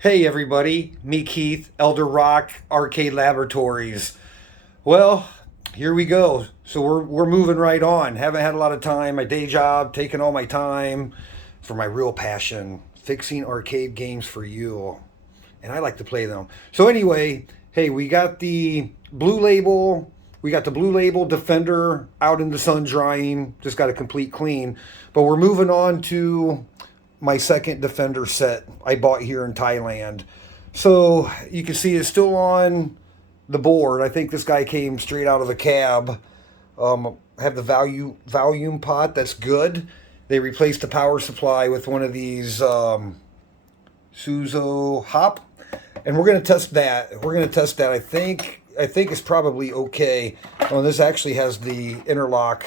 Hey everybody, me Keith, Elder Rock Arcade Laboratories. Well, here we go. So we're moving right on. Haven't had a lot of time. My day job taking all my time for my real passion, fixing arcade games for you. And I like to play them. So anyway, hey, we got the Blue Label Defender out in the sun drying. Just got a complete clean. But we're moving on to my second Defender set I bought here in Thailand. So you can see it's still on the board. I think this guy came straight out of a cab. Have the volume pot. That's good. They replaced the power supply with one of these Suzo hop, and we're gonna test that. I think it's probably okay. Oh, this actually has the interlock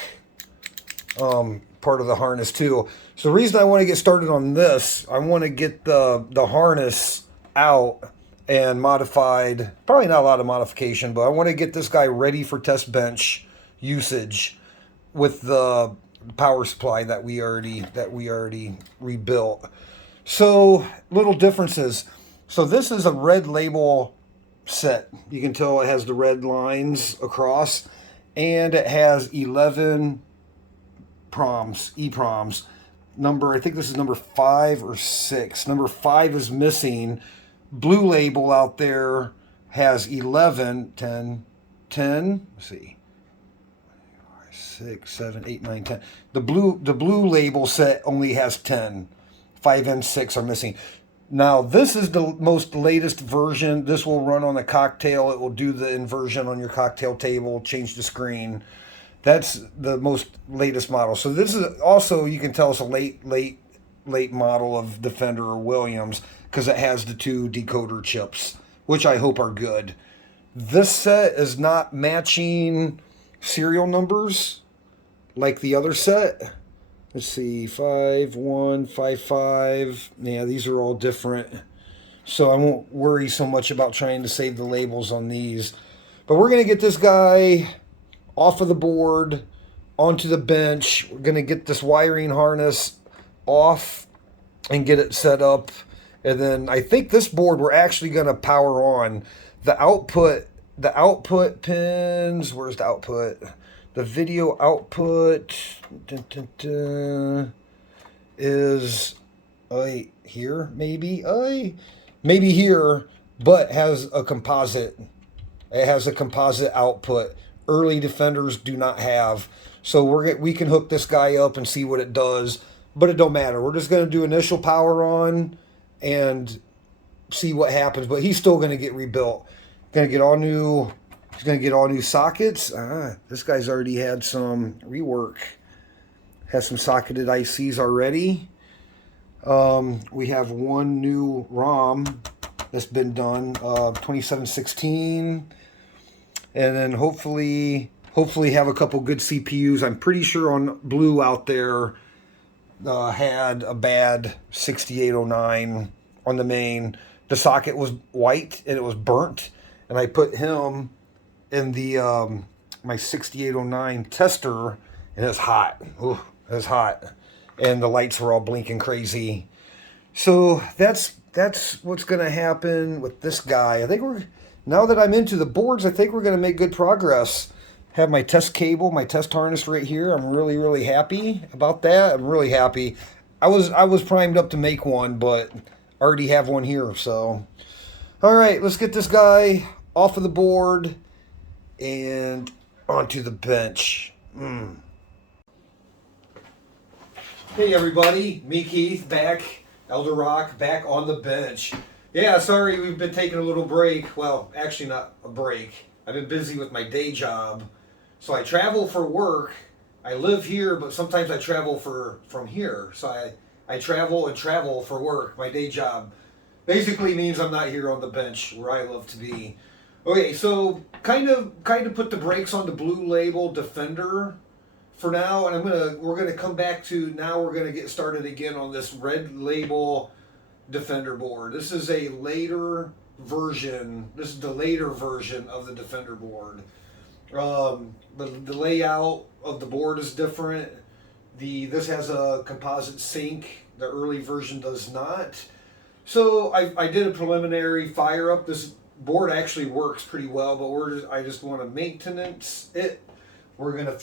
part of the harness too. So the reason I want to get started on this, I want to get the harness out and modified. Probably not a lot of modification, but I want to get this guy ready for test bench usage with the power supply that we already rebuilt. So little differences. So this is a red label set. You can tell it has the red lines across, and it has 11 EPROMs. I think this is number 5 or 6. Number 5 is missing. Blue Label out there has 11, 10, 10. Let's see. 6, 7, 8, 9, 10. The blue label set only has 10. 5 and 6 are missing. Now, this is the most latest version. This will run on the cocktail. It will do the inversion on your cocktail table, change the screen. That's the most latest model. So this is also, you can tell it's a late model of Defender or Williams because it has the 2 decoder chips, which I hope are good. This set is not matching serial numbers like the other set. Let's see, 5, 1, 5, 5. Yeah, these are all different. So I won't worry so much about trying to save the labels on these. But we're going to get this guy off of the board, onto the bench. We're going to get this wiring harness off and get it set up. And then I think this board we're actually going to power on. The output pins, where's the output? The video output is here, maybe here, but has a composite. It has a composite output. Early Defenders do not have. So we can hook this guy up and see what it does, but it don't matter. We're just going to do initial power on and see what happens. But he's still going to get rebuilt. Going to get all new. He's going to get all new sockets. This guy's already had some rework. Has some socketed ICs already. We have one new ROM that's been done, 2716. And then hopefully have a couple good CPUs. I'm pretty sure on Blue out there had a bad 6809 on the main. The socket was white and it was burnt, and I put him in the my 6809 tester, and it's hot. Ooh, it was hot, and the lights were all blinking crazy. So that's what's going to happen with this guy. Now that I'm into the boards, I think we're going to make good progress. Have my test cable, my test harness right here. I'm really, really happy about that. I'm really happy. I was primed up to make one, but I already have one here. So, all right, let's get this guy off of the board and onto the bench. Hey everybody, me Keith back, Elder Rock back on the bench. Yeah, sorry we've been taking a little break. Well, actually not a break. I've been busy with my day job. So I travel for work. I live here, but sometimes I travel from here. So I travel and travel for work. My day job basically means I'm not here on the bench where I love to be. Okay, so kind of put the brakes on the Blue Label Defender for now, and we're gonna come back to now. We're gonna get started again on this Red Label Defender board. This is a later version. This is the later version of the Defender board. The layout of the board is different. This has a composite sink. The early version does not. So I did a preliminary fire up. This board actually works pretty well, but I just want to maintenance it. We're gonna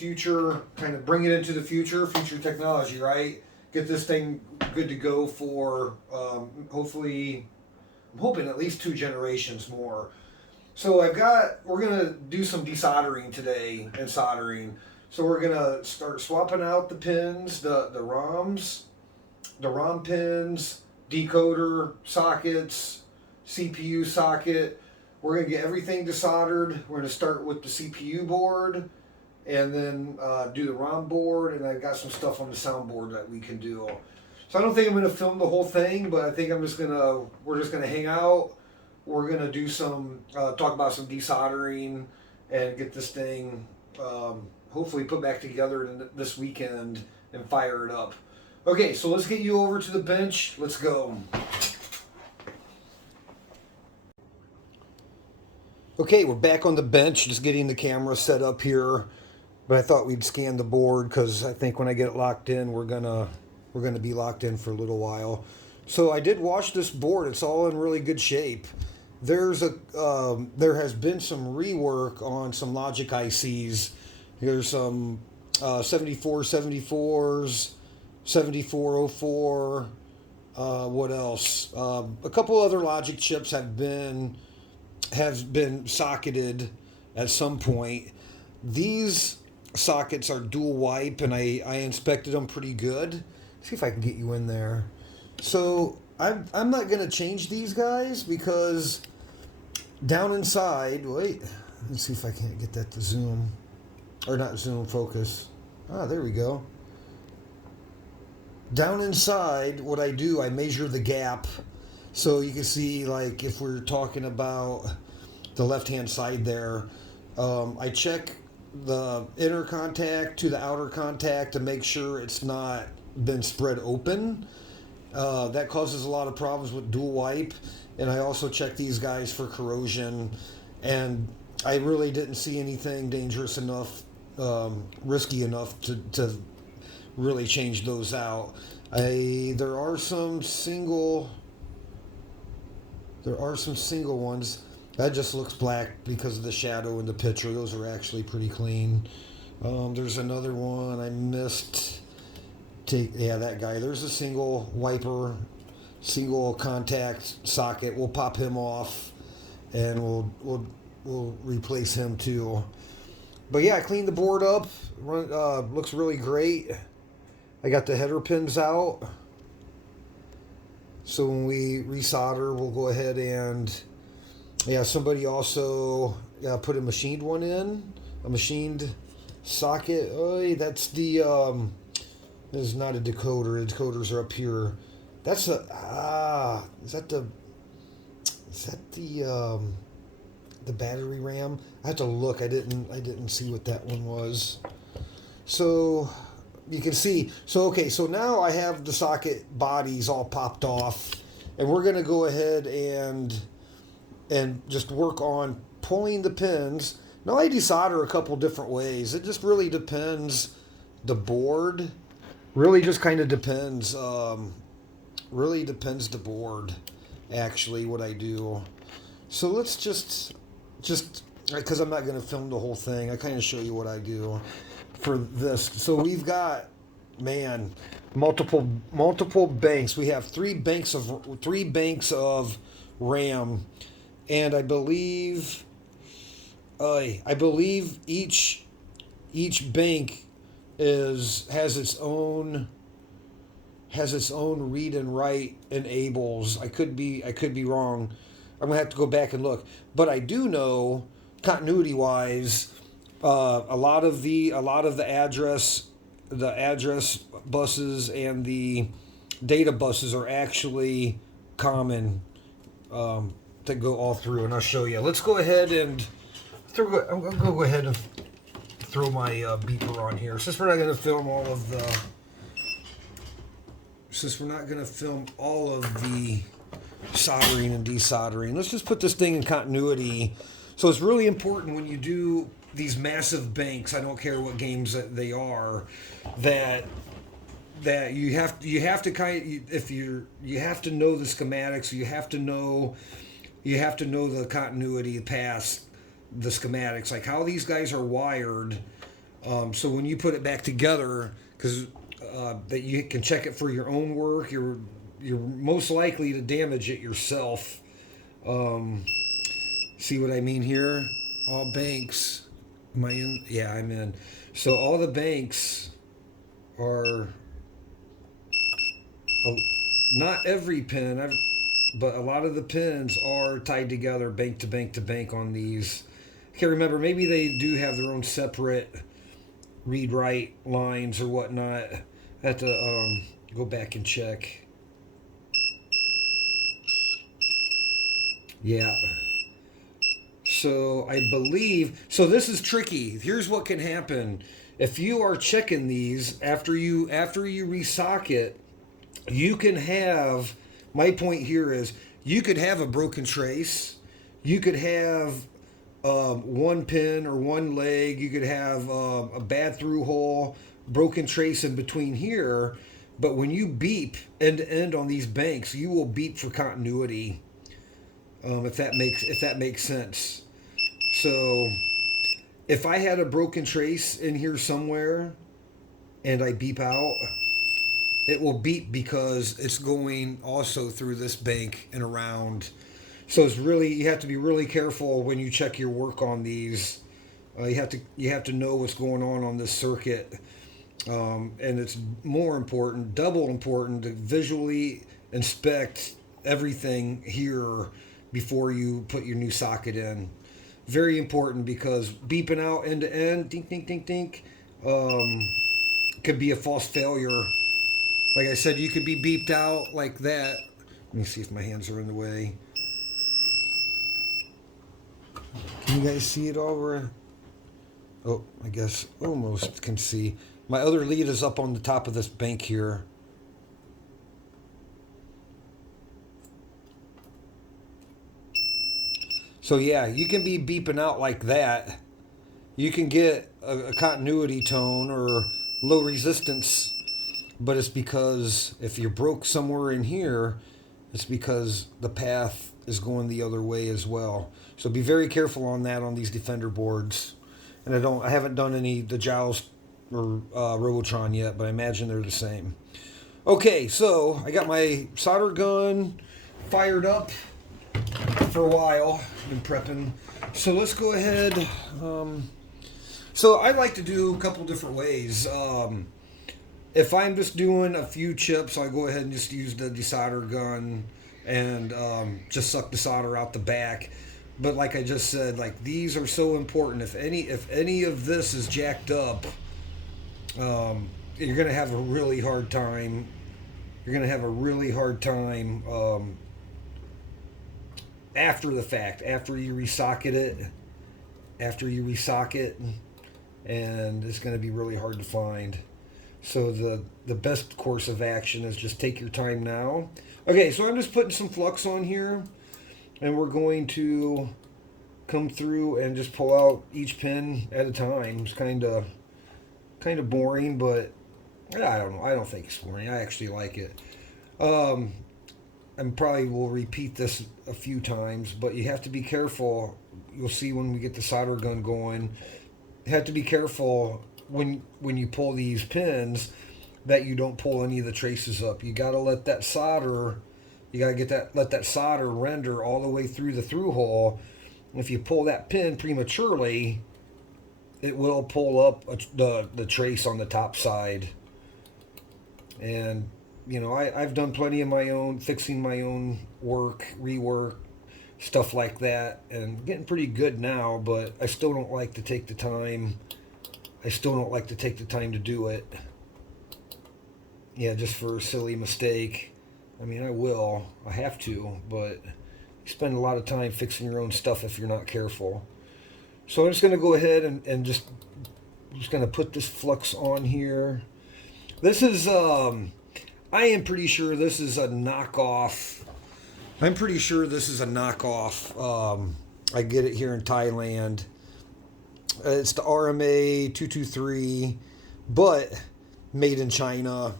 kind of bring it into the future technology, right? Get this thing good to go for hopefully, I'm hoping at least 2 generations more. So we're gonna do some desoldering today and soldering. So we're gonna start swapping out the pins, the ROMs, the ROM pins, decoder sockets, CPU socket. We're gonna get everything desoldered. We're gonna start with the CPU board, and then do the ROM board, and I've got some stuff on the soundboard that we can do. So I don't think I'm gonna film the whole thing, but I think we're just gonna hang out. We're gonna do some talk about some desoldering and get this thing hopefully put back together this weekend and fire it up. Okay, so let's get you over to the bench. Let's go. Okay, we're back on the bench, just getting the camera set up here. But I thought we'd scan the board because I think when I get it locked in, we're gonna be locked in for a little while. So I did wash this board. It's all in really good shape. There has been some rework on some logic ICs. Here's some 7474s, 7404. What else? A couple other logic chips have been socketed at some point. These sockets are dual wipe, and I inspected them pretty good. Let's see if I can get you in there. So I'm not gonna change these guys because down inside, wait, let's see if I can't get that to zoom, or not zoom, focus. Ah, there we go. Down inside, what I do, I measure the gap. So you can see, like, if we're talking about the left-hand side there, I check the inner contact to the outer contact to make sure it's not been spread open. That causes a lot of problems with dual wipe. And I also check these guys for corrosion. And I really didn't see anything dangerous enough, risky enough to really change those out. There are some single ones. That just looks black because of the shadow in the picture. Those are actually pretty clean. There's another one I missed. Yeah, that guy. There's a single wiper, single contact socket. We'll pop him off, and we'll replace him too. But yeah, I cleaned the board up. Looks really great. I got the header pins out. So when we resolder, we'll go ahead and, yeah, somebody also put a machined one in, a machined socket. Oh, that's the, this is not a decoder. The decoders are up here. That's is that the battery RAM? I have to look. I didn't see what that one was. So you can see. So okay, so now I have the socket bodies all popped off, and we're gonna go ahead and just work on pulling the pins. Now I desolder a couple different ways. It just really depends. The board really just kind of depends. Really depends the board, actually, what I do. So let's just because I'm not going to film the whole thing, I kind of show you what I do for this. So we've got, man, multiple banks. We have three banks of RAM, and I believe each bank has its own read and write enables. I could be wrong. I'm gonna have to go back and look, but I do know continuity wise, a lot of the address buses and the data buses are actually common that go all through, and I'll show you. Let's go ahead and I'm gonna go ahead and throw my beeper on here since we're not gonna film all of the soldering and desoldering. Let's just put this thing in continuity. So it's really important when you do these massive banks, I don't care what games that they are, that that you have to if you have to know the schematics, you have to know the continuity past the schematics, like how these guys are wired. So when you put it back together, because that you can check it for your own work, you're most likely to damage it yourself. See what I mean here? All banks. Am I in? Yeah, I'm in. So all the banks are not every pin, but a lot of the pins are tied together, bank to bank to bank on these. I can't remember. Maybe they do have their own separate read-write lines or whatnot. I have to go back and check. Yeah. So I believe, so this is tricky. Here's what can happen. If you are checking these after you resocket, you can have, my point here is, you could have a broken trace. You could have one pin or one leg. You could have a bad through hole, broken trace in between here. But when you beep end to end on these banks, you will beep for continuity. If that makes sense. So if I had a broken trace in here somewhere and I beep out, it will beep because it's going also through this bank and around. So you have to be really careful when you check your work on these. You have to know what's going on this circuit, and it's more important, double important, to visually inspect everything here before you put your new socket in. Very important, because beeping out end to end, dink, dink, dink, dink, could be a false failure. Like I said, you could be beeped out like that. Let me see if my hands are in the way. Can you guys see it all? Oh, I guess almost can see. My other lead is up on the top of this bank here. So yeah, you can be beeping out like that. You can get a continuity tone or low resistance, but it's because if you broke somewhere in here, it's because the path is going the other way as well. So be very careful on that on these Defender boards. And I haven't done the Giles or Robotron yet, but I imagine they're the same. Okay, so I got my solder gun fired up for a while. Been prepping. So let's go ahead. So I like to do a couple different ways. If I'm just doing a few chips, I go ahead and just use the desolder gun and just suck the solder out the back. But like I just said, like, these are so important. If any of this is jacked up, you're gonna have a really hard time. You're gonna have a really hard time after the fact, after you resocket it, and it's gonna be really hard to find. So the best course of action is just take your time now. Okay, so I'm just putting some flux on here, and we're going to come through and just pull out each pin at a time. It's kind of boring, but I don't know. I don't think it's boring. I actually like it. And probably will repeat this a few times, but you have to be careful. You'll see when we get the solder gun going, you have to be careful when you pull these pins that you don't pull any of the traces up. You got to let that solder, let that solder render all the way through the through hole. If you pull that pin prematurely, it will pull up the trace on the top side. And you know, I've done plenty of my own, fixing my own work, rework, stuff like that, and getting pretty good now, but I still don't like to take the time. To do it. Yeah, just for a silly mistake. I mean, I have to, but you spend a lot of time fixing your own stuff if you're not careful. So I'm just going to go ahead and just going to put this flux on here. This is, I am pretty sure this is a knockoff. I get it here in Thailand. It's the RMA 223, but made in China.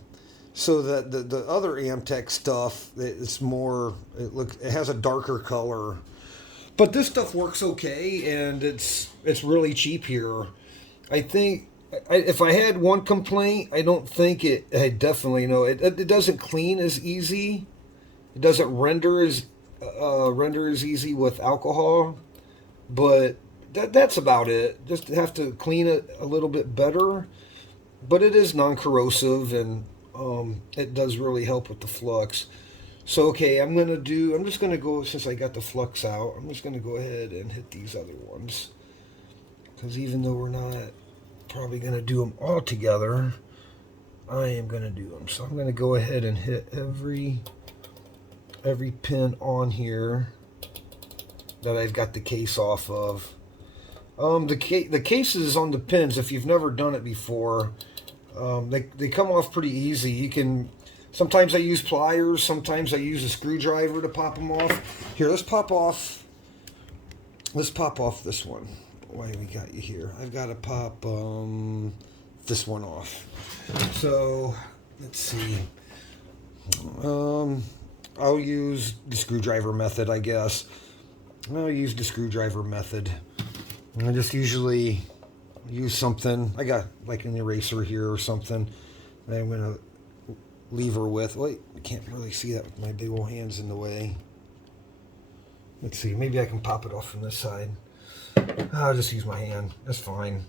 So that the other Amtech stuff, it's more, it has a darker color. But this stuff works okay, and it's really cheap here. I think if I had one complaint, I don't think it. I definitely know it doesn't clean as easy. It doesn't render as easy with alcohol, but that's about it. Just have to clean it a little bit better. But it is non-corrosive, and it does really help with the flux. So okay, I'm just gonna go, since I got the flux out, I'm just gonna go ahead and hit these other ones. Because even though we're not probably gonna do them all together, I am gonna do them. So I'm gonna go ahead and hit every pin on here that I've got the case off of. The cases on the pins, if you've never done it before, they come off pretty easy. You can, sometimes I use pliers, sometimes I use a screwdriver to pop them off. Here, let's pop off this one. Why we got you here? I've got to pop this one off. So let's see. I'll use the screwdriver method, I guess. I'll use the screwdriver method. I just usually use something. I got like an eraser here or something that I'm going to lever with. Wait, I can't really see that with my big old hands in the way. Let's see, maybe I can pop it off from this side. I'll just use my hand. That's fine.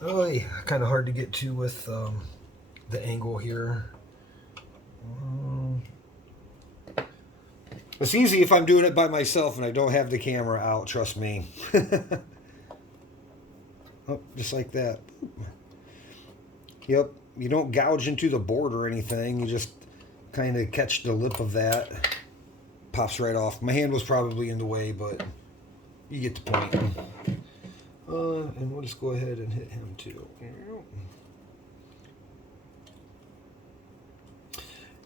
Oh, yeah, kind of hard to get to with the angle here. It's easy if I'm doing it by myself and I don't have the camera out, trust me. Oh, just like that. Yep, you don't gouge into the board or anything. You just kind of catch the lip of that. Pops right off. My hand was probably in the way, but you get the point. And we'll just go ahead and hit him too.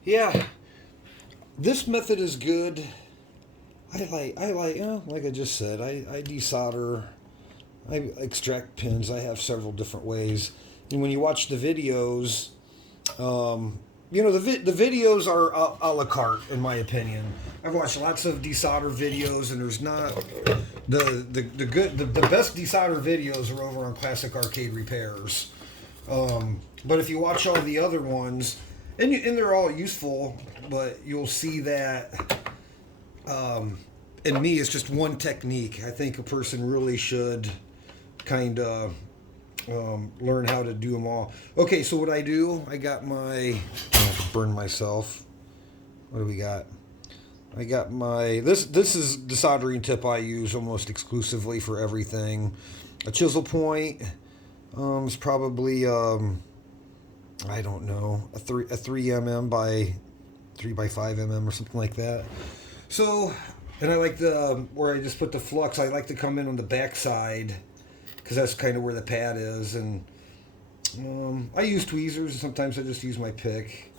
Yeah, this method is good. Like I just said, I desolder, I extract pins. I have several different ways. And when you watch the videos, you know, the videos are a la carte, in my opinion. I've watched lots of desolder videos, and there's not the best desolder videos are over on Classic Arcade Repairs. But if you watch all the other ones, and they're all useful, but you'll see that, in me, it's just one technique. I think a person really should kind of learn how to do them all. Okay, so what I do, I got my, burn myself. What do we got? I got my, this is the soldering tip I use almost exclusively for everything. A chisel point is probably, I don't know, a 3 mm by 3 by 5 mm or something like that. So, and I like where I just put the flux, I like to come in on the back side, because that's kind of where the pad is. And I use tweezers, and sometimes I just use my pick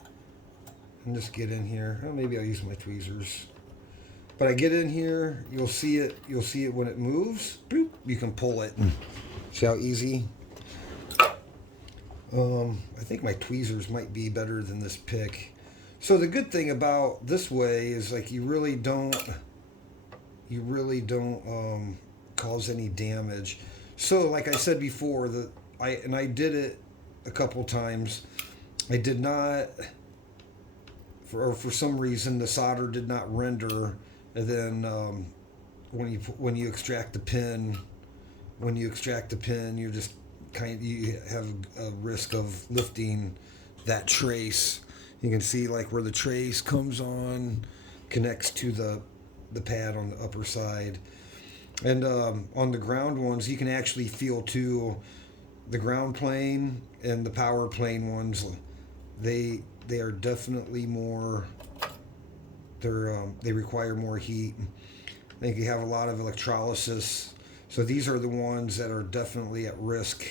and just get in here. Well, maybe I'll use my tweezers. But I get in here, you'll see it when it moves. Boop, you can pull it. See how easy? I think my tweezers might be better than this pick. So the good thing about this way is, like, you really don't cause any damage. So like I said before, I did it a couple times. I did not, for some reason, the solder did not render. And then when you extract the pin, you just you have a risk of lifting that trace. You can see like where the trace comes on, connects to the pad on the upper side. And on the ground ones, you can actually feel too, the ground plane and the power plane ones, they are definitely more, they require more heat. I think you have a lot of electrolysis. So these are the ones that are definitely at risk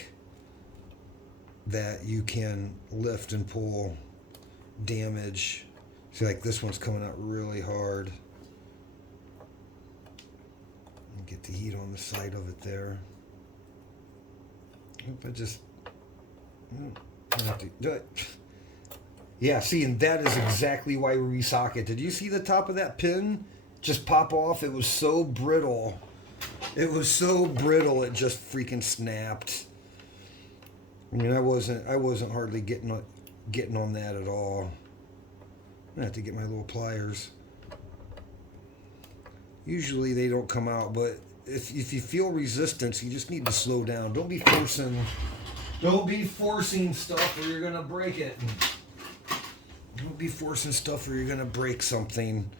that you can lift and pull damage. See, like this one's coming out really hard. Get the heat on the side of it there. I just have to do it. Yeah, see, and that is exactly why we resocket. Did you see the top of that pin just pop off? It was so brittle. It was so brittle it just freaking snapped. I mean, I wasn't hardly getting on that at all. I have to get my little pliers. Usually they don't come out, but if you feel resistance, you just need to slow down. Don't be forcing stuff or you're gonna break it. Don't be forcing stuff or you're gonna break something.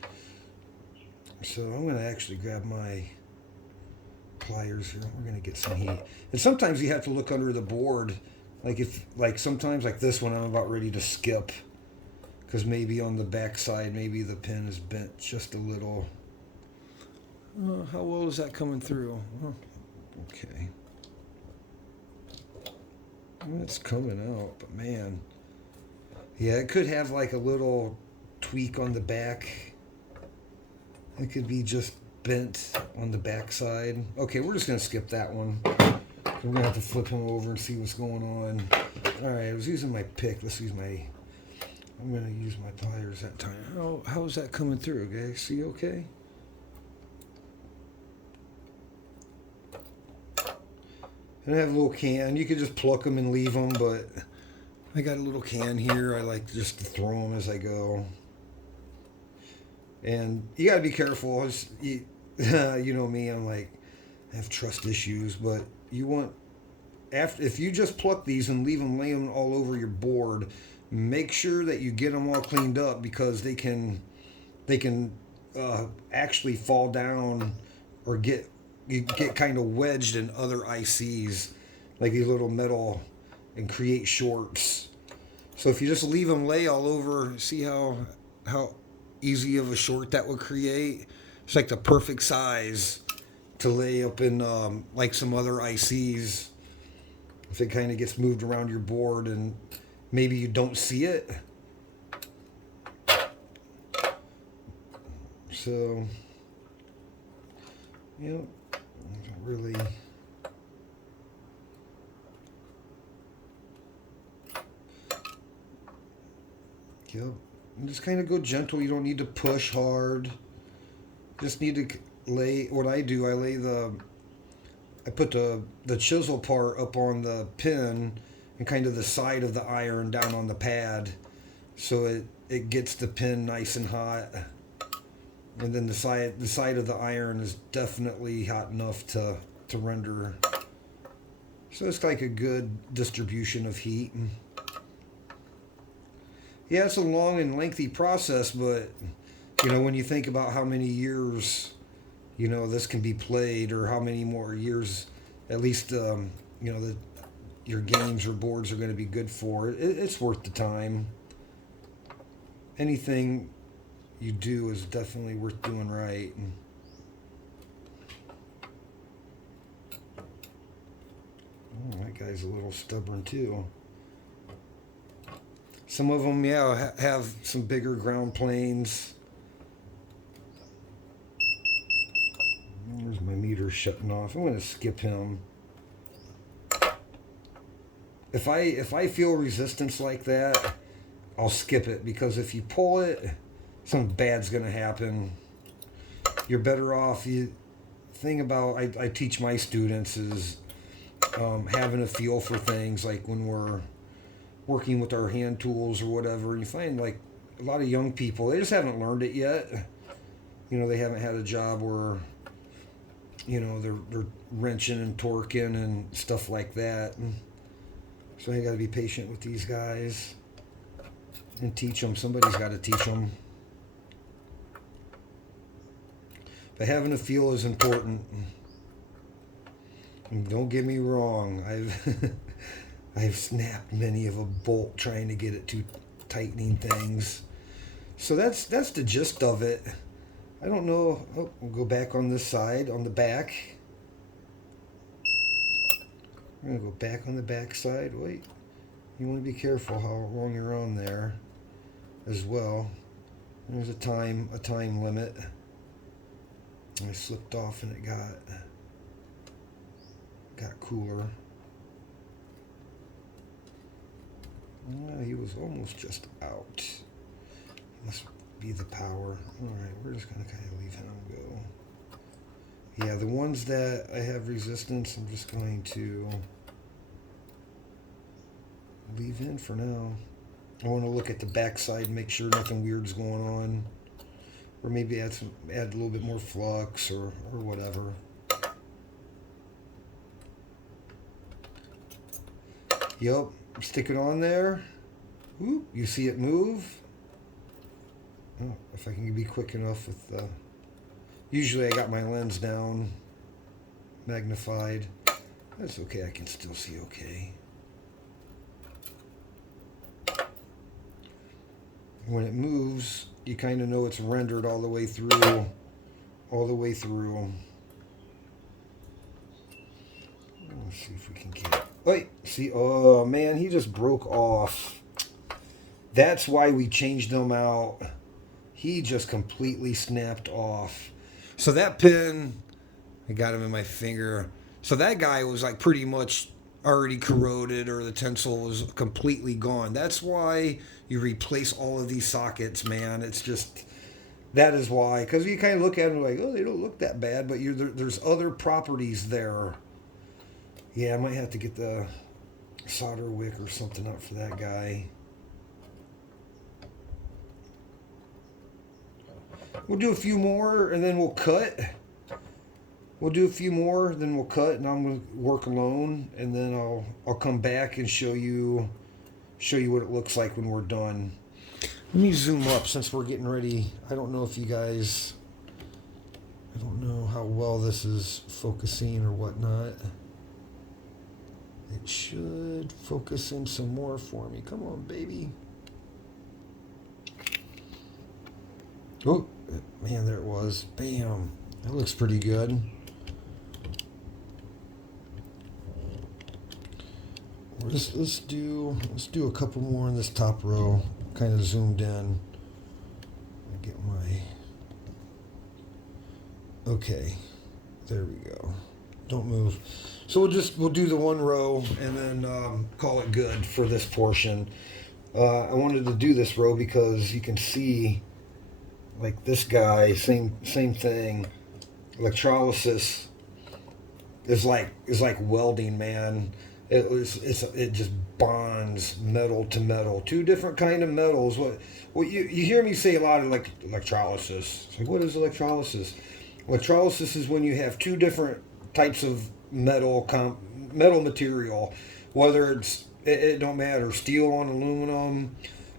So I'm gonna actually grab my pliers here. We're gonna get some heat. And sometimes you have to look under the board. Sometimes like this one I'm about ready to skip. Because maybe on the back side, maybe the pin is bent just a little. How well is that coming through? Oh, okay. It's coming out, but man. Yeah, it could have like a little tweak on the back. It could be just bent on the back side. Okay, we're just going to skip that one. We're going to have to flip him over and see what's going on. Alright, I was using my pick. I'm going to use my pliers that time. How is that coming through, guys? See okay? And I have a little can. You could just pluck them and leave them, but I got a little can here. I like just to throw them as I go. And you got to be careful. You know me, I have trust issues, but if you just pluck these and leave them laying all over your board, make sure that you get them all cleaned up because they can actually fall down or get kind of wedged in other ICs, like these little metal, and create shorts. So if you just leave them lay all over, see how easy of a short that would create? It's like the perfect size to lay up in like some other ICs. If it kind of gets moved around your board and maybe you don't see it. So, really. Yep. And just kind of go gentle. You don't need to push hard. Just need to lay. What I do, I put the chisel part up on the pin and kind of the side of the iron down on the pad, so it gets the pin nice and hot. And then the side of the iron is definitely hot enough to render. So it's like a good distribution of heat. Yeah, it's a long and lengthy process, but when you think about how many years this can be played, or how many more years at least that your games or boards are going to be good for, it's worth the time. Anything you do is definitely worth doing right. That guy's a little stubborn too. Some of them, have some bigger ground planes. There's my meter shutting off. I'm going to skip him. If I feel resistance like that, I'll skip it, because if you pull it, something bad's going to happen. You're better off. Thing about I teach my students is having a feel for things, like when we're working with our hand tools or whatever. And you find like a lot of young people, they just haven't learned it yet. They haven't had a job where they're wrenching and torquing and stuff like that. And so I got to be patient with these guys and teach them. Somebody's got to teach them. But having a feel is important. And don't get me wrong, I've snapped many of a bolt trying to get it to tightening things. So that's the gist of it. I don't know. We'll go back on this side, on the back. We're going to go back on the back side. Wait. You want to be careful how long you're on there as well. There's a time limit. I slipped off and it got cooler. He was almost just out. Must be the power. Alright, we're just going to kind of leave him go. Yeah, the ones that I have resistance, I'm just going to leave in for now. I want to look at the backside and make sure nothing weird's going on. Or maybe add a little bit more flux or whatever. Yep, stick it on there. Ooh, you see it move. Oh, if I can be quick enough with the... Usually I got my lens down, magnified. That's okay, I can still see okay. When it moves, you kind of know it's rendered all the way through. All the way through. Let's see if we can get... Wait, see, oh man, he just broke off. That's why we changed them out. He just completely snapped off. So that pin, I got him in my finger. So that guy was like pretty much already corroded, or the tensile was completely gone. That's why you replace all of these sockets, man. It's just, that is why. Because you kind of look at them like, oh, they don't look that bad, but there's other properties there. Yeah, I might have to get the solder wick or something up for that guy. We'll do a few more and then we'll cut. We'll do a few more, then we'll cut, and I'm gonna work alone, and then I'll come back and show you what it looks like when we're done. Let me zoom up since we're getting ready. I don't know if you guys, I don't know how well this is focusing or whatnot. It should focus in some more for me. Come on, baby. Oh, man, there it was. Bam. That looks pretty good. Let's do a couple more in this top row. Kind of zoomed in. Get my... Okay. There we go. Don't move. So we'll do the one row and then call it good for this portion. I wanted to do this row because you can see, like this guy, same thing. Electrolysis is like welding, man. It just bonds metal to metal. Two different kind of metals. What you hear me say a lot of electrolysis. It's like, what is electrolysis? Electrolysis is when you have two different types of metal material, whether it don't matter, steel on aluminum,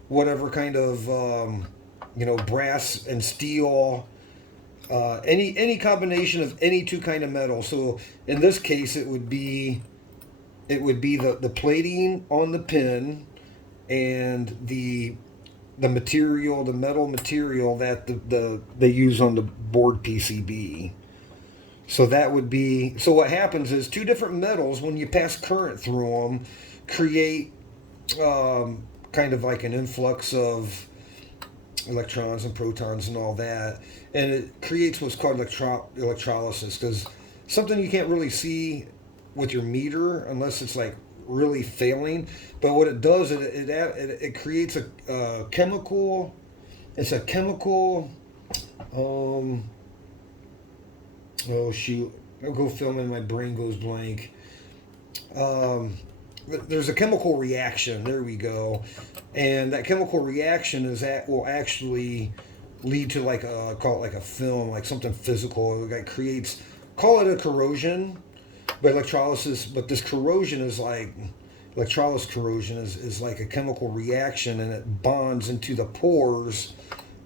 whatever kind of brass and steel, any combination of any two kind of metal. So in this case, it would be the plating on the pin and the material, the metal material that they use on the board PCB. So that would be, so what happens is two different metals, when you pass current through them, create kind of like an influx of electrons and protons and all that, and it creates what's called electrolysis, because something you can't really see with your meter unless it's like really failing, but what it does, it creates a chemical. It's a chemical. Oh shoot! I'll go film and my brain goes blank. There's a chemical reaction. There we go, and that chemical reaction will actually lead to call it like a film, like something physical. It creates, call it a corrosion. But electrolysis, but this corrosion is like, electrolysis corrosion is like a chemical reaction, and it bonds into the pores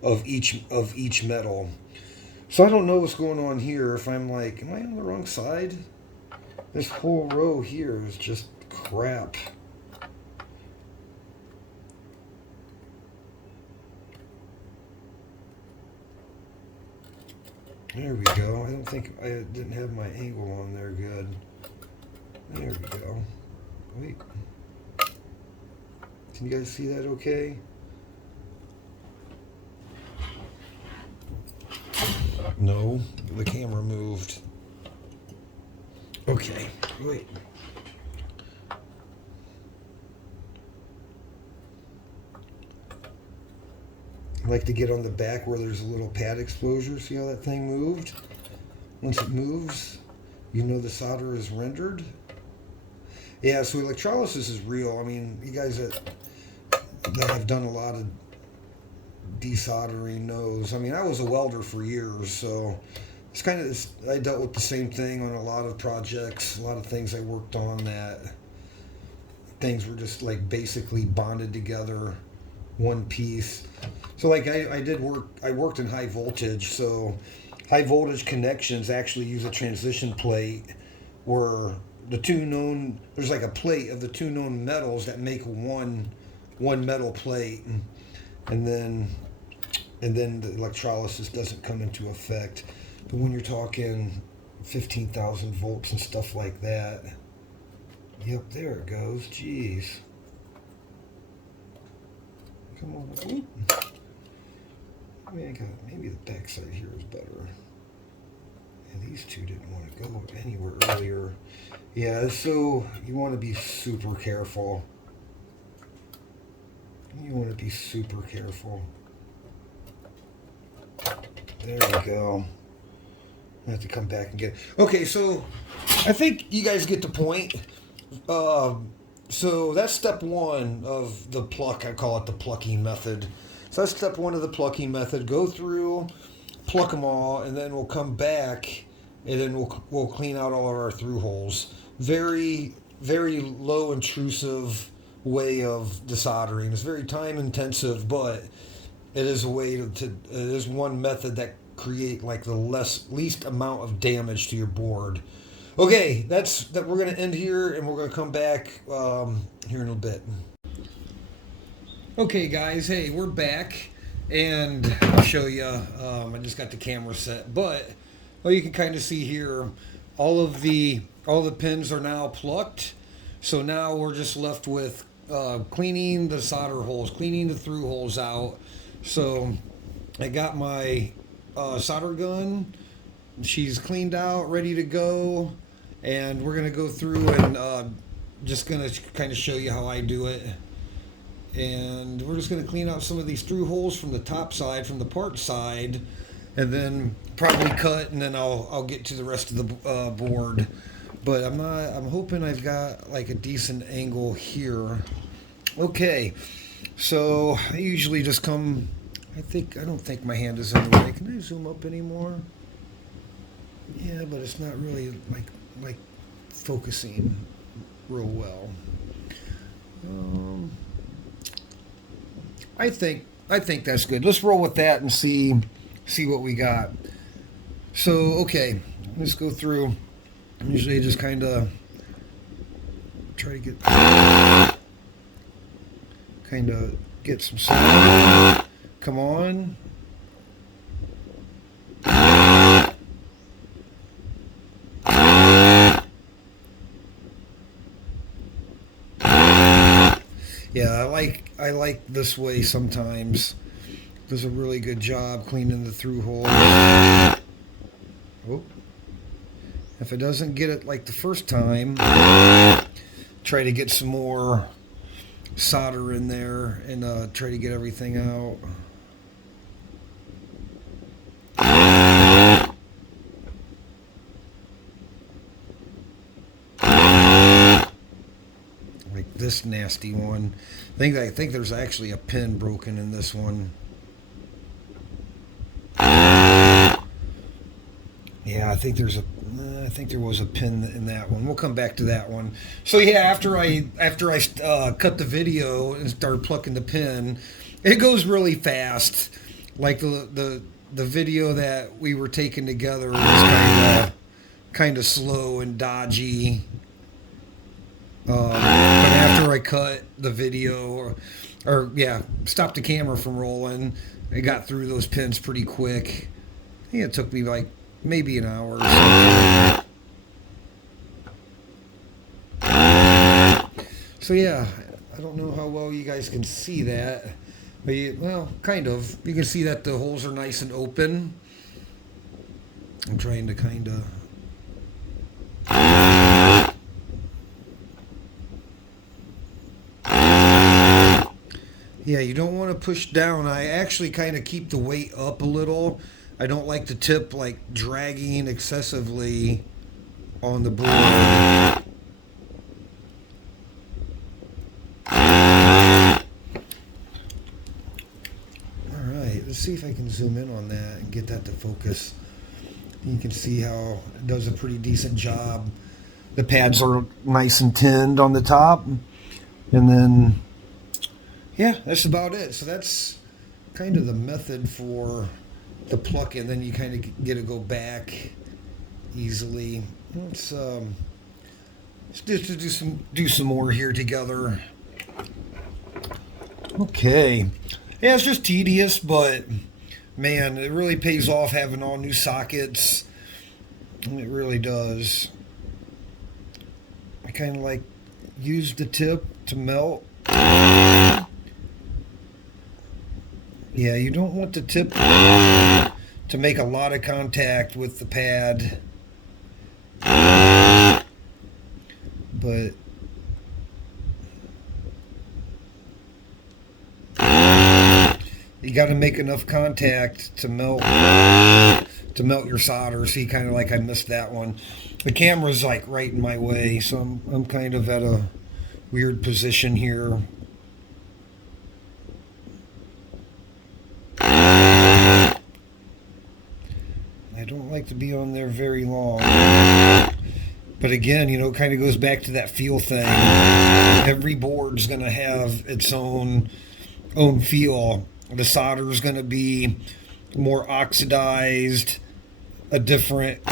of each metal. So I don't know what's going on here. If I'm like, am I on the wrong side? This whole row here is just crap. There we go. I don't think I didn't have my angle on there good. There we go. Wait. Can you guys see that okay? No, the camera moved. Okay, wait. like to get on the back where there's a little pad exposure. See how that thing moved? Once it moves, you know the solder is rendered. Yeah, so electrolysis is real. I mean, you guys that have done a lot of desoldering knows. I mean, I was a welder for years, so it's kind of, I dealt with the same thing on a lot of projects, a lot of things I worked on that things were just like basically bonded together, one piece. So like I worked in high voltage, so high voltage connections actually use a transition plate where the two known, there's like a plate of the two known metals that make one metal plate, and then the electrolysis doesn't come into effect. But when you're talking 15,000 volts and stuff like that, yep, there it goes. Jeez. Come on. Oop. Maybe the backside here is better. Yeah, these two didn't want to go anywhere earlier. Yeah, so you want to be super careful. You want to be super careful. There we go. I have to come back and get it. Okay, so I think you guys get the point. So that's step one of the pluck. I call it the plucking method. So that's step one of the plucking method. Go through, pluck them all, and then we'll come back, and then we'll clean out all of our through holes. Very, very low intrusive way of desoldering. It's very time intensive, but it is a way to it is one method that create like the least amount of damage to your board. Okay, we're going to end here, and we're going to come back here in a bit. Okay, guys, hey, we're back, and I'll show you. I just got the camera set, but you can kind of see here, all the pins are now plucked. So now we're just left with cleaning the solder holes, cleaning the through holes out. So I got my solder gun. She's cleaned out, ready to go, and we're gonna go through and just gonna kind of show you how I do it. And we're just gonna clean out some of these through holes from the top side, from the part side, and then probably cut, and then I'll get to the rest of the board. But I'm hoping I've got like a decent angle here. Okay, so I usually just come. I don't think my hand is in the way. Can I zoom up anymore? Yeah, but it's not really like focusing real well. I think that's good. Let's roll with that and see what we got. So okay, let's go through. Usually I just kind of try to get some sound. Come on. Yeah, I like this way sometimes. Does a really good job cleaning the through hole. Oh. If it doesn't get it like the first time, try to get some more solder in there and try to get everything out. Like this nasty one. I think there's actually a pin broken in this one. Yeah, I think there was a pin in that one. We'll come back to that one. So yeah, after I cut the video and started plucking the pin, it goes really fast. Like the video that we were taking together was kind of slow and dodgy. But after I cut the video, or stopped the camera from rolling, I got through those pins pretty quick. I think it took me like maybe an hour or something. So yeah, I don't know how well you guys can see that, but well, kind of. You can see that the holes are nice and open. I'm trying to kind of. Yeah, you don't want to push down. I actually kind of keep the weight up a little. I don't like the tip like dragging excessively on the board. All right, let's see if I can zoom in on that and get that to focus. You can see how it does a pretty decent job. The pads are nice and tinned on the top. And then, yeah, that's about it. So that's kind of the method for the pluck in. Then you kind of get to go back easily. Let's just do some more here together. Okay. Yeah, it's just tedious, but man, it really pays off having all new sockets. It really does. I kind of like use the tip to melt. Yeah, you don't want the tip to make a lot of contact with the pad. But you got to make enough contact to melt your solder. See, kind of like I missed that one. The camera's like right in my way, so I'm kind of at a weird position here. I don't like to be on there very long. But again, you know, it kind of goes back to that feel thing. Every board's going to have its own feel. The solder is going to be more oxidized, a different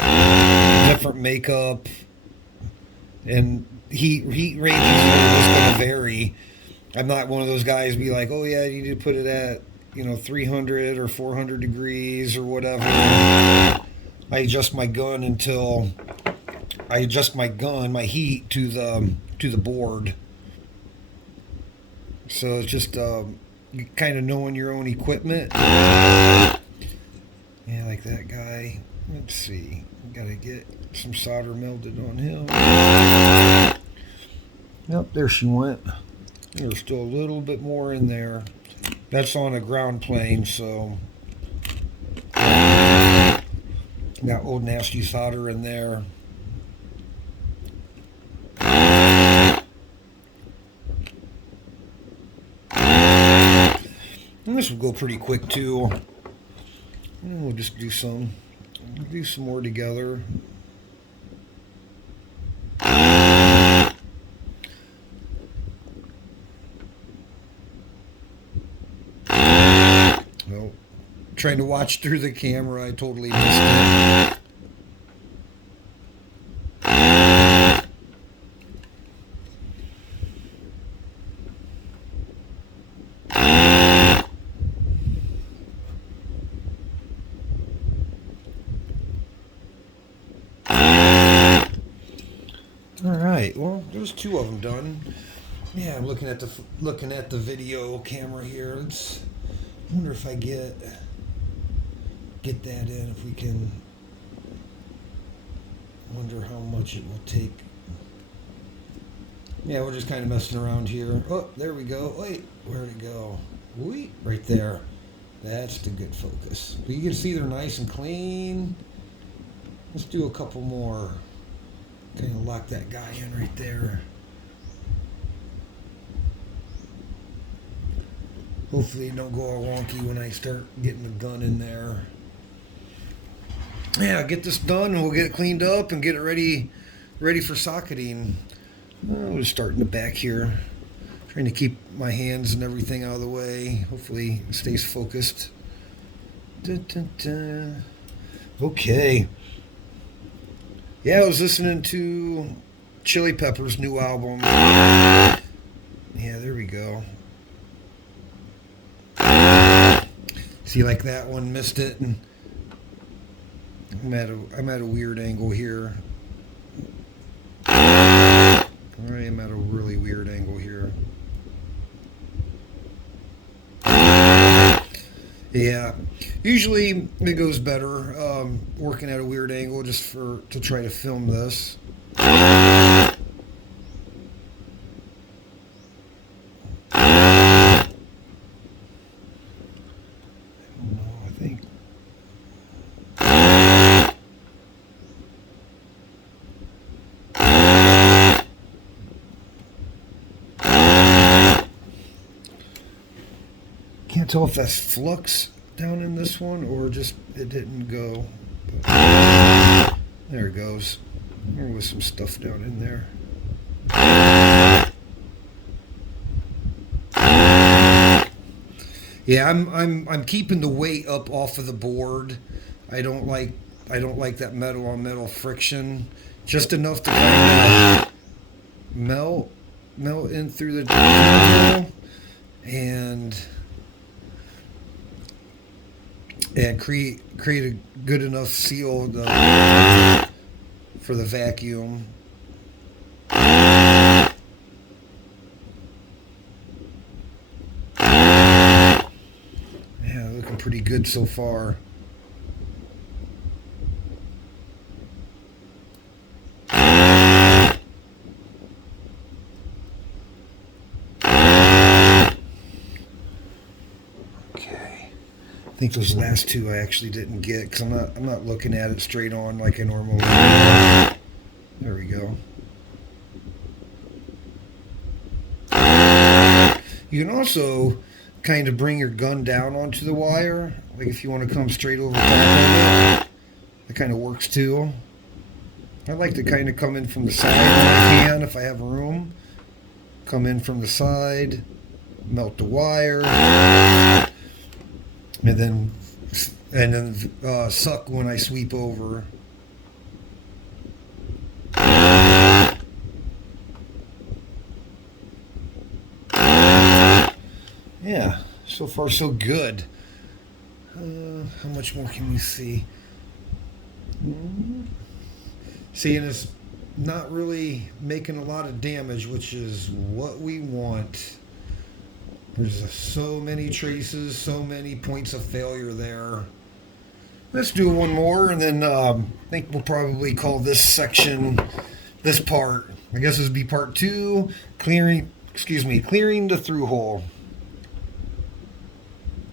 makeup, and heat ranges are just going to vary. I'm not one of those guys be like, oh yeah, you need to put it at 300 or 400 degrees or whatever. I adjust my gun my heat to the board. So it's just kind of knowing your own equipment. Yeah, like that guy. Let's see. Gotta get some solder melted on him. Yep, there she went. There's still a little bit more in there. That's on a ground plane, so got old nasty solder in there. And this will go pretty quick too. And we'll just do some more together. Well, trying to watch through the camera, I totally missed it. All right. Well, there's two of them done. Yeah, I'm looking at the video camera here. Let's wonder if I get that in. If we can. Wonder how much it will take. Yeah, we're just kind of messing around here. Oh, there we go. Wait, where'd it go? Wait, right there. That's the good focus. But you can see they're nice and clean. Let's do a couple more. Kind of lock that guy in right there. Hopefully it don't go all wonky when I start getting the gun in there. Yeah, get this done and we'll get it cleaned up and get it ready for socketing. We'll just start in the back here. Trying to keep my hands and everything out of the way. Hopefully it stays focused. Dun, dun, dun. Okay. Yeah, I was listening to Chili Peppers' new album. Yeah, there we go. See, like that one, missed it. And I'm at a weird angle here. Alright, I'm at a really weird angle here. Yeah, usually it goes better working at a weird angle just to try to film this. tell if that's flux down in this one or just it didn't go. But there it goes. There was some stuff down in there. Yeah, I'm keeping the weight up off of the board. I don't like that metal on metal friction. Just enough to kind of melt in through the journal and create a good enough seal for the vacuum. Yeah, looking pretty good so far. I think those last two I actually didn't get because I'm not looking at it straight on like I normally do. There we go. You can also kind of bring your gun down onto the wire, like if you want to come straight over top of it. It kind of works too. I like to kind of come in from the side when I can if I have room. Come in from the side, melt the wire. And then suck when I sweep over. Yeah, so far so good. How much more can we see? Seeing it's not really making a lot of damage, which is what we want. There's so many traces, so many points of failure there. Let's do one more, and then I think we'll probably call this section, this part, I guess this would be part 2, clearing the through hole.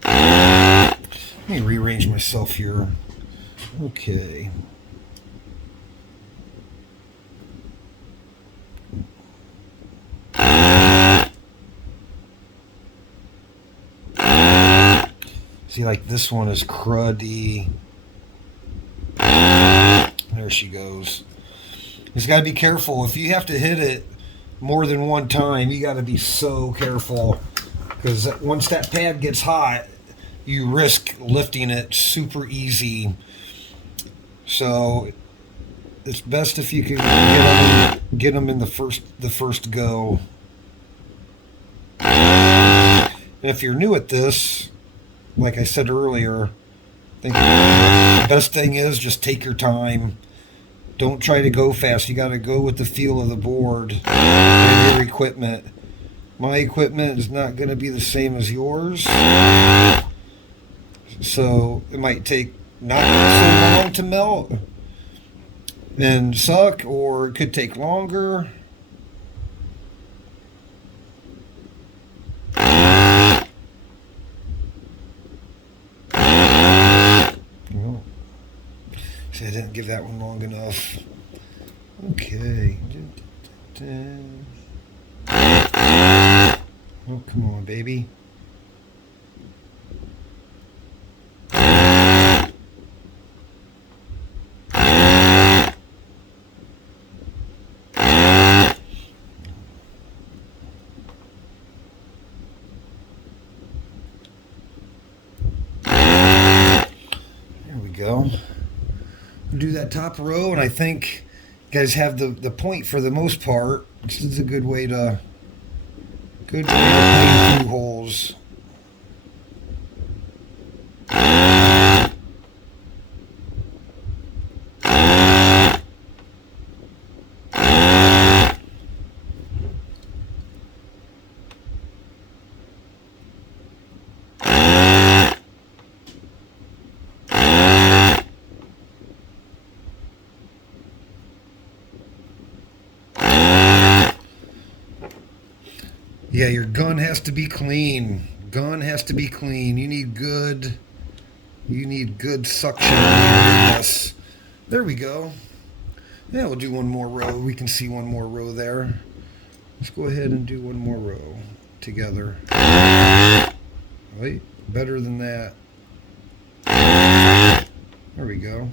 Let me rearrange myself here. Okay. See, like this one is cruddy. There she goes. You just got to be careful. If you have to hit it more than one time, you got to be so careful. Because once that pad gets hot, you risk lifting it super easy. So it's best if you can get them in the first go. And if you're new at this, like I said earlier, I think the best thing is just take your time. Don't try to go fast. You got to go with the feel of the board and your equipment. My equipment is not going to be the same as yours. So it might take not so long to melt and suck, or it could take longer. See, I didn't give that one long enough. Okay. Oh, come on, baby. There we go. Do that top row, and I think you guys have the point for the most part. This is a good way to clean through holes. Yeah, your gun has to be clean. Gun has to be clean. You need good suction on this. There we go. Yeah, we'll do one more row. We can see one more row there. Let's go ahead and do one more row together. Wait. Better than that. There we go.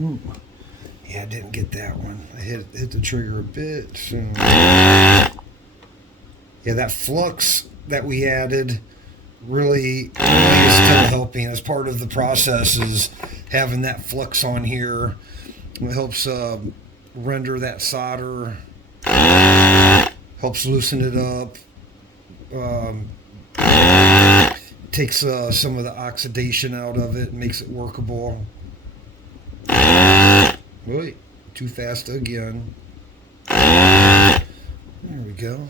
Ooh. Yeah, I didn't get that one. I hit the trigger a bit soon. Yeah, that flux that we added really is still helping. As part of the process is having that flux on here. It helps render that solder, helps loosen it up, takes some of the oxidation out of it, makes it workable. Wait, too fast again. There we go.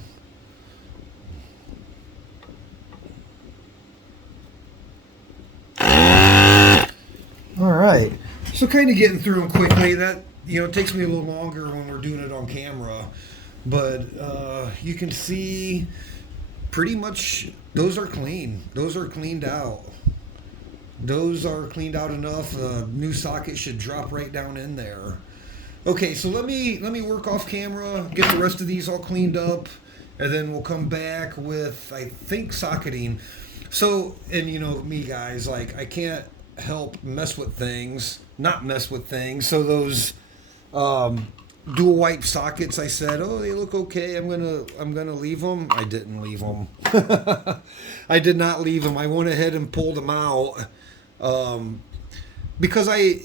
All right. So kind of getting through them quickly. That, you know, it takes me a little longer when we're doing it on camera. But you can see pretty much those are clean. Those are cleaned out. Those are cleaned out enough. New socket should drop right down in there. Okay, so let me work off camera, get the rest of these all cleaned up, and then we'll come back with, I think, socketing. So, and you know me, guys, like I can't help not mess with things. So those dual wipe sockets, I said, oh, they look okay. I'm gonna leave them. I didn't leave them. I did not leave them. I went ahead and pulled them out. Because I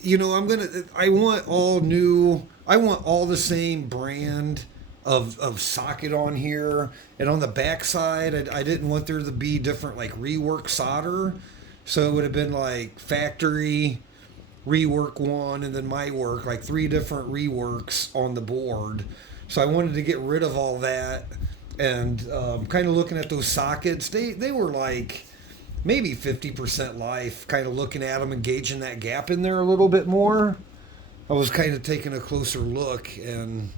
want all new. I want all the same brand of socket on here, and on the back side, I didn't want there to be different like rework solder, so it would have been like factory rework one, and then my work, like three different reworks on the board. So I wanted to get rid of all that, and kind of looking at those sockets, they were like maybe 50% life, kind of looking at them and gauging that gap in there a little bit more. I was kind of taking a closer look, and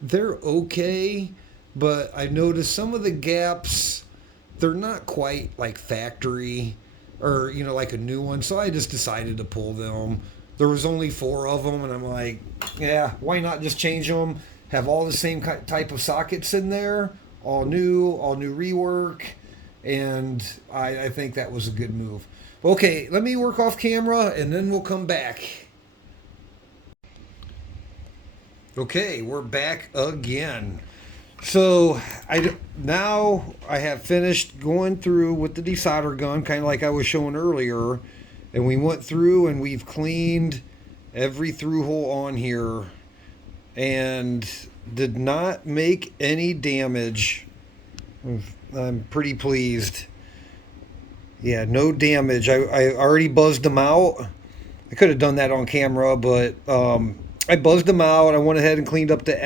they're okay, but I noticed some of the gaps, they're not quite like factory or, you know, like a new one. So I just decided to pull them. There was only 4 of them, and I'm like, yeah, why not just change them? Have all the same type of sockets in there, all new rework. And I think that was a good move. Okay, let me work off camera and then we'll come back. Okay, we're back again. So now I have finished going through with the desolder gun, kind of like I was showing earlier. And we went through and we've cleaned every through hole on here and did not make any damage. I'm pretty pleased. Yeah, no damage. I already buzzed them out. I could have done that on camera, but I buzzed them out. I went ahead and cleaned up the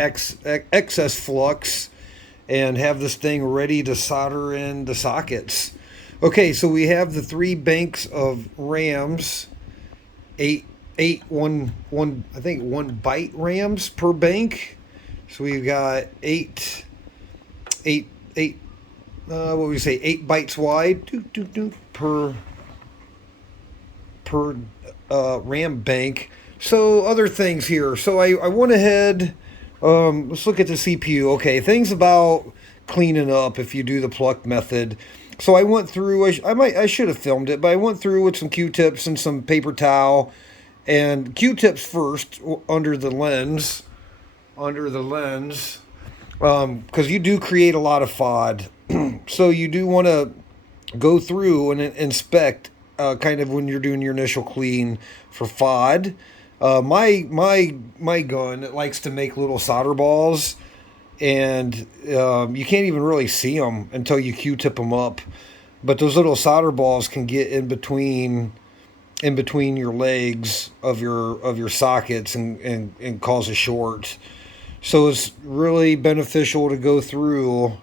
excess flux and have this thing ready to solder in the sockets. Okay, so we have the 3 banks of rams, I think 1 byte rams per bank. So we've got 8 what would we say, 8 bytes wide per RAM bank. So other things here. So I went ahead. Let's look at the CPU. Okay, things about cleaning up if you do the pluck method. So I went through. I should have filmed it, but I went through with some Q-tips and some paper towel, and Q-tips first under the lens, because you do create a lot of FOD. So you do want to go through and inspect kind of when you're doing your initial clean for FOD. My gun, it likes to make little solder balls, and you can't even really see them until you Q-tip them up. But those little solder balls can get in between your legs of your sockets and cause a short. So it's really beneficial to go through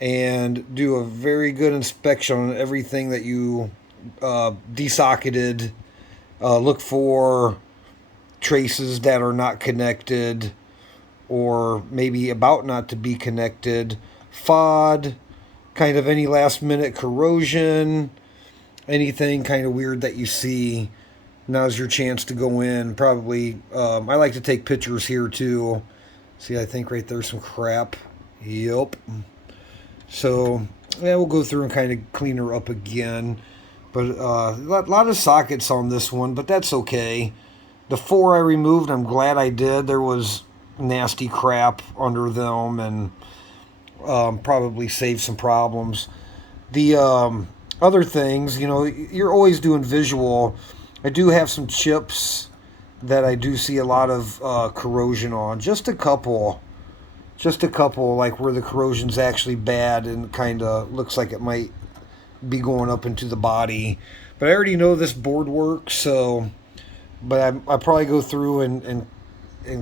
and do a very good inspection on everything that you desocketed. Look for traces that are not connected or maybe about not to be connected. FOD, kind of any last minute corrosion, anything kind of weird that you see. Now's your chance to go in. Probably, I like to take pictures here too, See, I think right there's some crap. Yep. So, yeah, we'll go through and kind of clean her up again. But a lot of sockets on this one, but that's okay. The 4 I removed, I'm glad I did. There was nasty crap under them and probably saved some problems. The other things, you know, you're always doing visual. I do have some chips that I do see a lot of corrosion on. Just a couple, like where the corrosion's actually bad and kind of looks like it might be going up into the body. But I already know this board works, so. But I probably go through and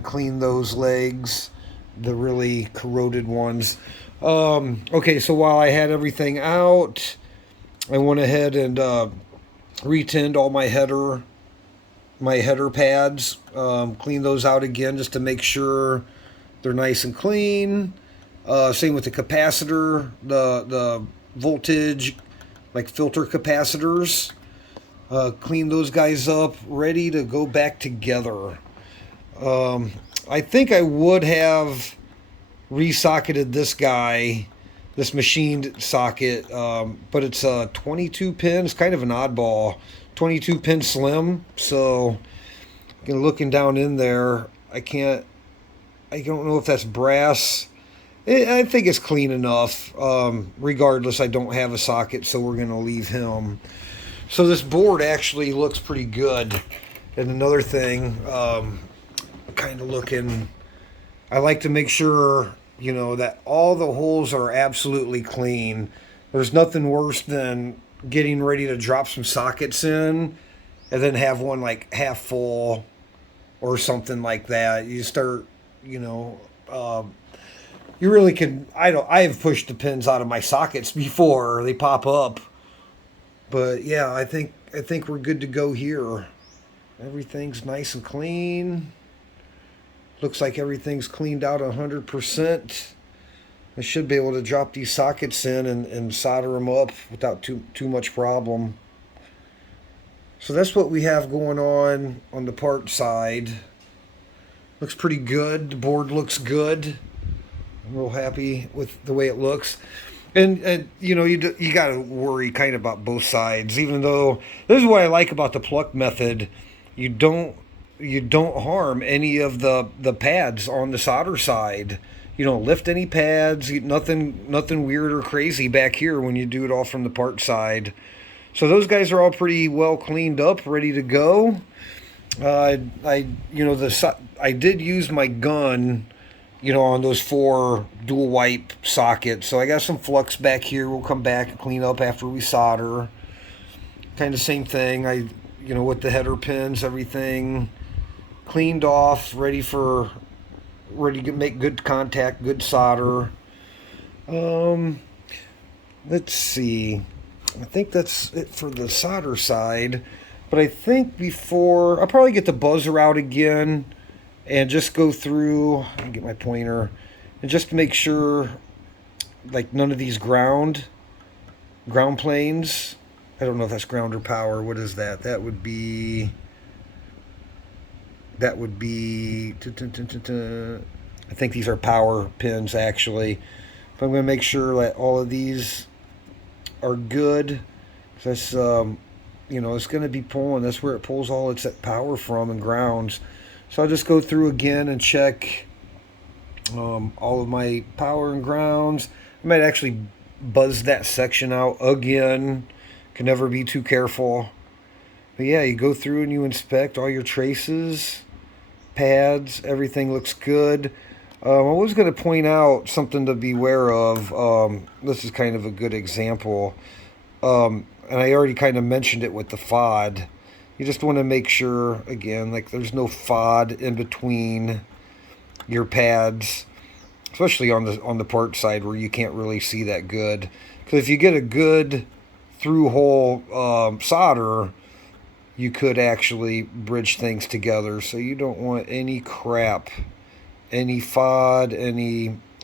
clean those legs, the really corroded ones. Okay, so while I had everything out, I went ahead and retinned all my header pads. Cleaned those out again just to make sure they're nice and clean. Same with the capacitor, the voltage, like filter capacitors. Clean those guys up, ready to go back together. I think I would have resocketed this guy, this machined socket, but it's a 22 pin. It's kind of an oddball, 22 pin slim. So, looking down in there, I don't know if that's brass. I think it's clean enough. Regardless, I don't have a socket, so we're gonna leave him. So this board actually looks pretty good. And another thing, kind of looking, I like to make sure, you know, that all the holes are absolutely clean. There's nothing worse than getting ready to drop some sockets in and then have one like half full or something like that. You start, you know, you really can, I've pushed the pins out of my sockets before they pop up. But yeah, I think we're good to go here. Everything's nice and clean. Looks like everything's cleaned out 100%. I should be able to drop these sockets in and solder them up without too much problem. So that's what we have going on the part side. Looks pretty good. The board looks good. I'm real happy with the way it looks. And you know, you got to worry kind of about both sides, even though this is what I like about the pluck method. You don't harm any of the pads on the solder side. You don't lift any pads, nothing weird or crazy back here when you do it all from the part side. So those guys are all pretty well cleaned up, ready to go. I did use my gun, you know, on those 4 dual wipe sockets. So I got some flux back here. We'll come back and clean up after we solder. Kind of same thing. With the header pins, everything cleaned off, ready to make good contact, good solder. Let's see. I think that's it for the solder side. But I think I'll probably get the buzzer out again and just go through and get my pointer and just to make sure like none of these ground planes, I don't know if that's ground or power. What is that? That would be I think these are power pins actually. But I'm going to make sure that all of these are good. That's it's going to be pulling. That's where it pulls all its power from and grounds. So I'll just go through again and check all of my power and grounds. I might actually buzz that section out again. Can never be too careful. But yeah, you go through and you inspect all your traces, pads, everything looks good. I was going to point out something to beware of. This is kind of a good example. And I already kind of mentioned it with the FOD. You just want to make sure, again, like there's no FOD in between your pads, especially on the part side where you can't really see that good. Because if you get a good through-hole solder, you could actually bridge things together. So you don't want any crap, any FOD,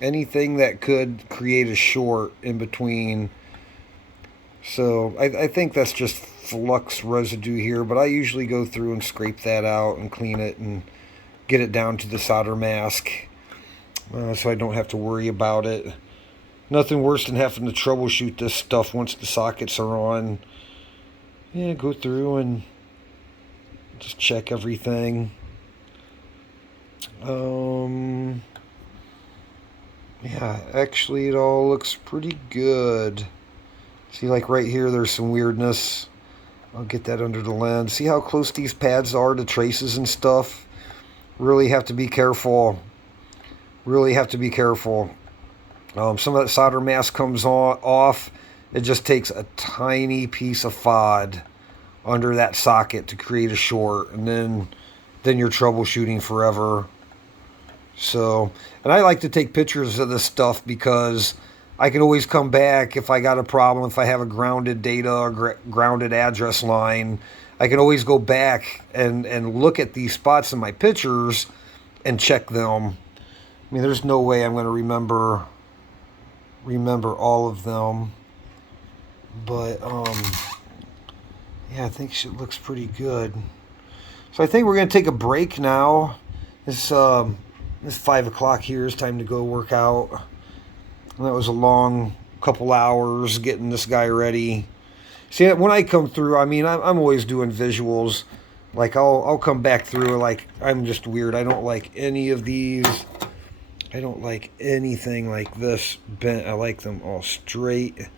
anything that could create a short in between. So I think that's just flux residue here, but I usually go through and scrape that out and clean it and get it down to the solder mask. so I don't have to worry about it. Nothing worse than having to troubleshoot this stuff once the sockets are on. Yeah, go through and just check everything. Yeah, actually it all looks pretty good. See, like right here, there's some weirdness. I'll get that under the lens. See how close these pads are to traces and stuff? Really have to be careful. Really have to be careful. Some of that solder mask comes off. It just takes a tiny piece of FOD under that socket to create a short, and then you're troubleshooting forever. So, and I like to take pictures of this stuff because I can always come back if I got a problem, if I have a grounded data or grounded address line. I can always go back and look at these spots in my pictures and check them. I mean, there's no way I'm going to remember all of them. But, yeah, I think it looks pretty good. So I think we're going to take a break now. It's 5 o'clock here. It's time to go work out. And that was a long couple hours getting this guy ready. See, when I come through, I mean, I'm always doing visuals. Like, I'll come back through, like, I'm just weird. I don't like any of these. I don't like anything like this bent. I like them all straight.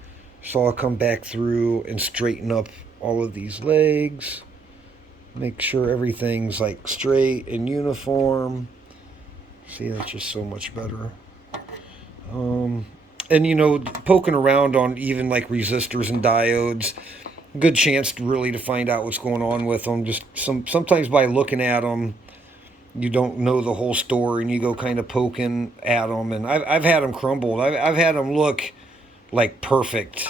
So I'll come back through and straighten up all of these legs. Make sure everything's, like, straight and uniform. See, that's just so much better. And, you know, poking around on even like resistors and diodes, good chance to really to find out what's going on with them. Just sometimes by looking at them, you don't know the whole story, and you go kind of poking at them. And I've had them crumbled. I've had them look like perfect,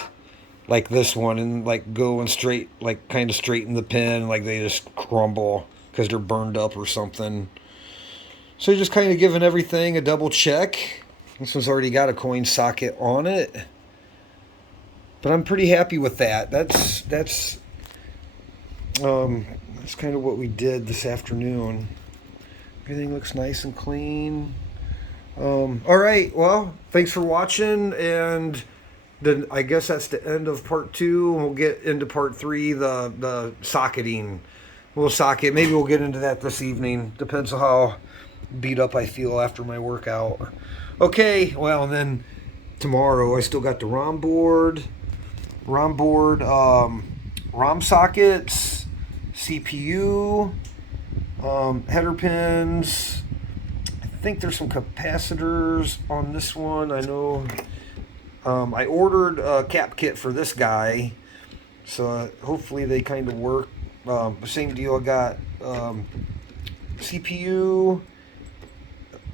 like this one, and like going straight, like kind of straight in the pin, like they just crumble because they're burned up or something. So just kind of giving everything a double check. This one's already got a coin socket on it. But I'm pretty happy with that. That's kind of what we did this afternoon. Everything looks nice and clean. All right, well, thanks for watching, and then I guess that's the end of part 2. We'll get into part 3, the socketing. We'll socket. Maybe we'll get into that this evening. Depends on how beat up I feel after my workout. Okay, well, and then tomorrow I still got the ROM board, ROM sockets, CPU, header pins. I think there's some capacitors on this one. I know I ordered a cap kit for this guy, so hopefully they kind of work. Same deal, I got CPU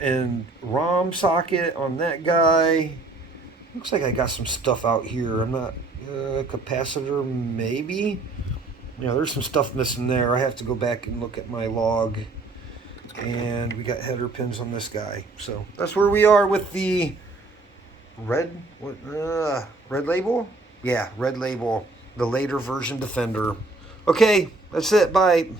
and ROM socket on that guy. Looks like I got some stuff out here. I'm not capacitor maybe. Yeah, there's some stuff missing there. I have to go back and look at my log. And we got header pins on this guy. So that's where we are with the red label. Yeah, red label, the later version Defender. Okay, that's it. Bye.